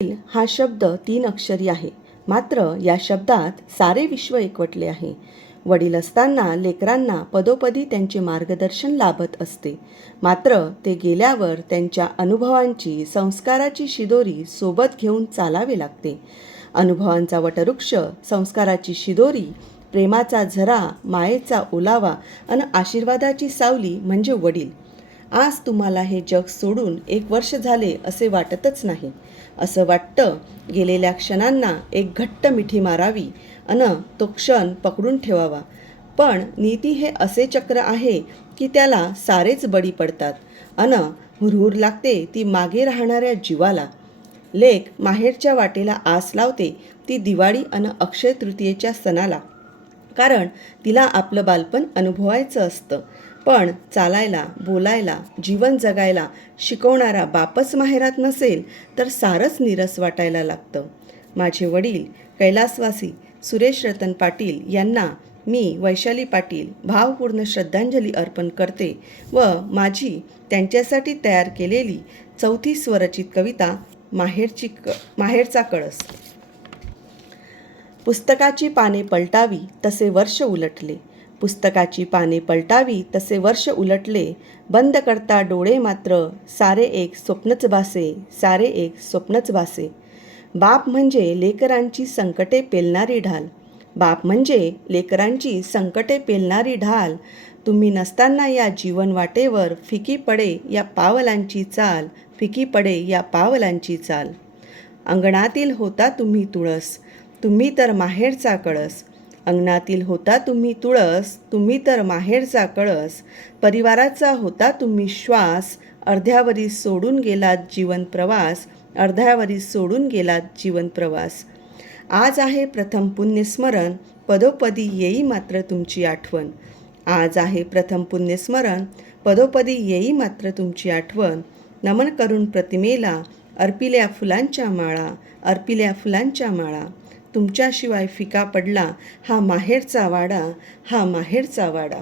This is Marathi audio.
हा शब्द 3 अक्षरी आहे. मात्र या शब्दात सारे विश्व एकवटले आहे. वडील असताना लेकरांना पदोपदी त्यांचे मार्गदर्शन लाभत असते. मात्र ते गेल्यावर त्यांच्या अनुभवांची, संस्काराची शिदोरी सोबत घेऊन चालावे लागते. अनुभवांचा वटवृक्ष, संस्काराची शिदोरी, प्रेमाचा झरा, मायेचा ओलावा आणि आशीर्वादाची सावली म्हणजे वडील. आज तुम्हाला हे जग सोडून 1 वर्ष झाले असे वाटतच नाही. असं वाटतं गेलेल्या क्षणांना एक घट्ट मिठी मारावी अन तो क्षण पकडून ठेवावा. पण नीती हे असे चक्र आहे की त्याला सारेच बळी पडतात अन हुरहुर लागते ती मागे राहणाऱ्या जीवाला. लेक माहेरच्या वाटेला आस लावते ती दिवाळी अन अक्षय तृतीयेच्या सणाला, कारण तिला आपलं बालपण अनुभवायचं असतं. पण चालायला, बोलायला, जीवन जगायला शिकवणारा बापच माहेरात नसेल तर सारंच नीरस वाटायला लागतं. माझे वडील कैलासवासी सुरेश रतन पाटील यांना मी वैशाली पाटील भावपूर्ण श्रद्धांजली अर्पण करते व माझी त्यांच्यासाठी तयार केलेली 4थी स्वरचित कविता माहेरचा कळस. पुस्तकाची पाने पलटावी तसे वर्ष उलटले. पुस्तकाची पाने पलटावी तसे वर्ष उलटले. बंद करता डोळे मात्र सारे एक स्वप्नच भासे, सारे एक स्वप्नच भासे. बाप म्हणजे लेकरांची संकटे पेलणारी ढाल. बाप म्हणजे लेकरांची संकटे पेलणारी ढाल. तुम्ही नसताना या जीवन वाटेवर फिकी पडे या पावलांची चाल, फिकी पडे या पावलांची चाल. अंगणातील होता तुम्ही तुळस, तुम्ही तर माहेरचा कळस. अंगणातील होता तुम्ही तुळस, तुम्ही तर माहेरचा कळस. परिवाराचा होता तुम्ही श्वास, अर्ध्यावरी सोडून गेलात जीवन प्रवास, अर्ध्यावरी सोडून गेलात जीवन प्रवास. आज आहे प्रथम पुण्यस्मरण, पदोपदी येई मात्र तुमची आठवण. आज आहे प्रथम पुण्यस्मरण, पदोपदी येई मात्र तुमची आठवण. नमन करून प्रतिमेला अर्पिल्या फुलांच्या माळा, अर्पिल्या फुलांच्या माळा. तुमच्याशिवाय फिका पडला हा माहेरचा वाडा, हा माहेरचा वाडा.